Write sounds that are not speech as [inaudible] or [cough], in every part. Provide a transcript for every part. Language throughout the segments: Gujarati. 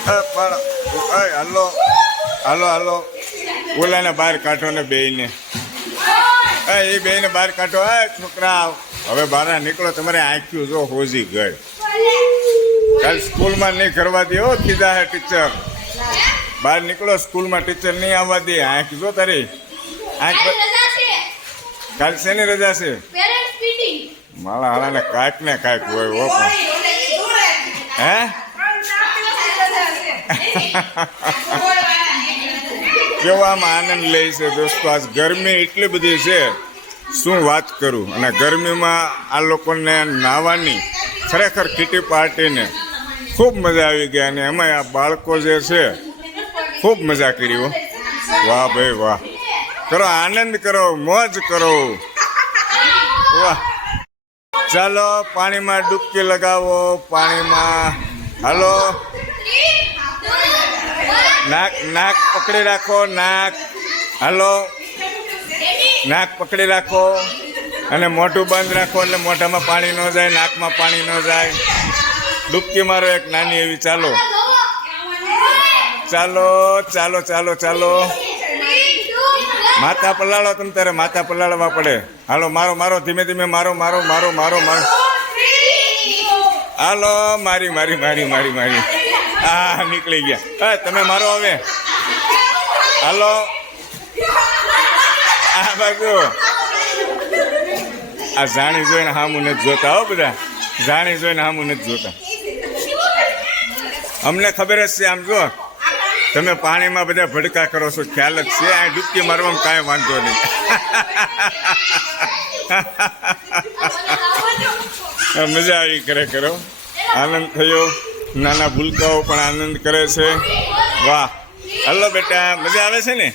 પણ હલો હલો હાલો ઓલાને બહાર કાઢો ને બેયને એ એ બેયને બહાર કાઢો એ છોકરા હવે બહાર નીકળો તમારે આંખ્યું જો હોજી ગઈ કાલ સ્કૂલમાં નહીં કરવા દે હો કીધા હે ટીચર બહાર નીકળો સ્કૂલમાં ટીચર નહીં આવવા દે આંખ જો તારી આંખ કાલ શેની રજા છે મારા હાલાને કાંઈક ને કાંઈક હોય હો હે કેવો આમ આનંદ લે છે દોસ્તો? આજ ગરમી એટલી બધી છે. શું વાત કરું? અને ગરમીમાં આ લોકોને નાહવાની ખરેખર કીટી પાર્ટીને ખૂબ મજા આવી ગઈ અને એમાંય આ બાળકો જે છે, ખૂબ મજા કરી વાહ ભાઈ વાહ. કરો, આનંદ કરો, મોજ કરો. વાહ. ચાલો, પાણીમાં ડૂબકી લગાવો, પાણીમાં. હાલો. નાક નાક પકડી રાખો, નાક. હાલો. નાક પકડી રાખો અને મોઢું બંધ રાખો એટલે મોઢામાં પાણી ન જાય, નાકમાં પાણી ન જાય. ડૂબકી મારો એક નાની એવી, ચાલો. ચાલો ચાલો ચાલો ચાલો. માથા પલાળો તમે તારે માથા પલાળવા પડે. હાલો, મારો મારો, ધીમે ધીમે, મારો મારો મારો મારો મારો. હાલો, મારી મારી મારી મારી મારી. આ નીકળી ગયા. તમે મારો હવે. હાલો. આ બાજુ. આ જાણી જોઈને હામું નથી જોતા, હો બધા. જાણી જોઈને હામું નથી જોતા. અમને ખબર જ છે આમ જો. તમે પાણીમાં બધા ભડકા કરો છો, ખ્યાલ જ છે. આ ડૂબકી મારવામાં કાંઈ વાંધો નહીં. [laughs] મજા આવી ખરેખર કરો. આનંદ થયો. નાના ભૂલકાઓ પણ આનંદ કરે છે. વાહ. હલો બેટા, મજા આવે છે ને?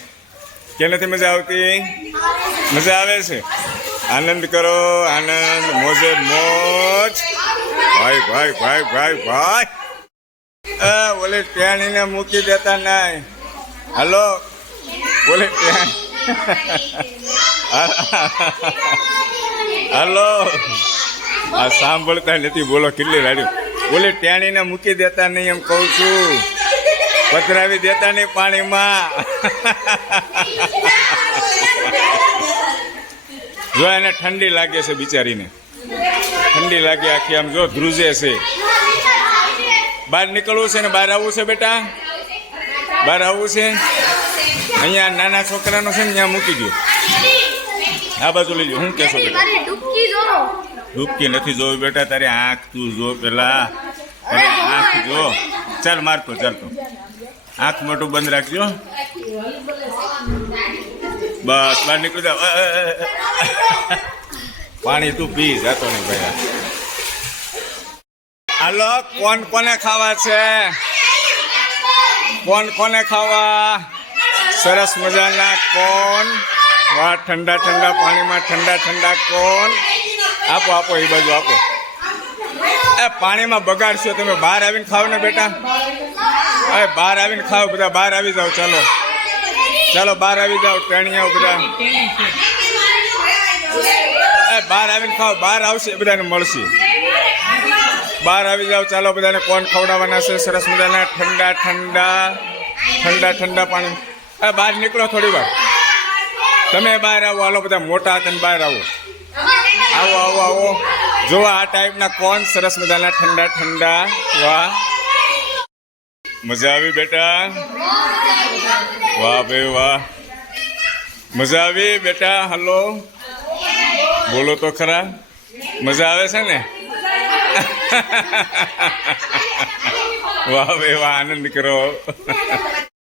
કે નથી મજા આવતી? મજા આવે છે? આનંદ કરો, આનંદ, મોજે મોજ. ભાઈ ભાઈ ભાઈ ભાઈ ભાઈ. ઓલે ટેણીને મૂકી દેતા નહીં હલો? ઓલે ટેણ. હલો? આ સાંભળતા નથી, બોલો, કેટલી રાડ્યું. ઓલે ટેણીને મૂકી દેતા નહીં એમ કહું છું. પથરાવી દેતા નહીં પાણીમાં. જો એને ઠંડી લાગે છે બિચારીને. ઠંડી લાગે આખી આમ જો, ધ્રુજે છે. બહાર નીકળવું છે ને બહાર આવવું છે બેટા? બહાર આવવું છે? અહીંયા નાના છોકરાનો છે ને, ત્યાં મૂકી દો આ બાજુ લઈ જાઓ હું કહેશો બેટા? ડૂબકી નથી જોવી બેટા તારી આંખ તું જો પેલા. આંખ જો. ચાલ મારતો ચાલતો આંખ મોટું બંધ રાખજો બસ બહાર નીકળી જાવ. પાણી તું પી જાતો નહીં ભાઈ. હાલો કોણ કોને ખાવા છે? કોણ કોને ખાવા? સરસ મજાના કોણ? વાહ ઠંડા ઠંડા પાણીમાં ઠંડા ઠંડા કોણ? આપો આપો, એ બાજુ આપો. એ પાણીમાં બગાડશો તમે, બહાર આવીને ખાવ ને બેટા. એ બહાર આવીને ખાઓ બધા, બહાર આવી જાઓ, ચાલો. ચાલો, બહાર આવી જાઓ ટેણીયાઓ બધા. એ બહાર આવીને ખાઓ, બહાર આવશે બધાને મળશે. બહાર આવી જાઓ, ચાલો, બધાને કોણ ખવડાવવાના છે? સરસ મજાના ઠંડા ઠંડા ઠંડા ઠંડા પાણી. એ બહાર નીકળો થોડી વાર. તમે બહાર આવો, હાલો, બધા મોટા હતા બહાર આવો. આવો આવો આવો. જો આ ટાઈપના કોણ સરસ મજાના ઠંડા ઠંડા. વાહ. મજા આવી બેટા? વાહ ભાઈ, વાહ. મજા આવી બેટા, હલો. બોલો તો ખરા. મજા આવે છે ને? વાહ ભાઈ, વાહ, આનંદ કરો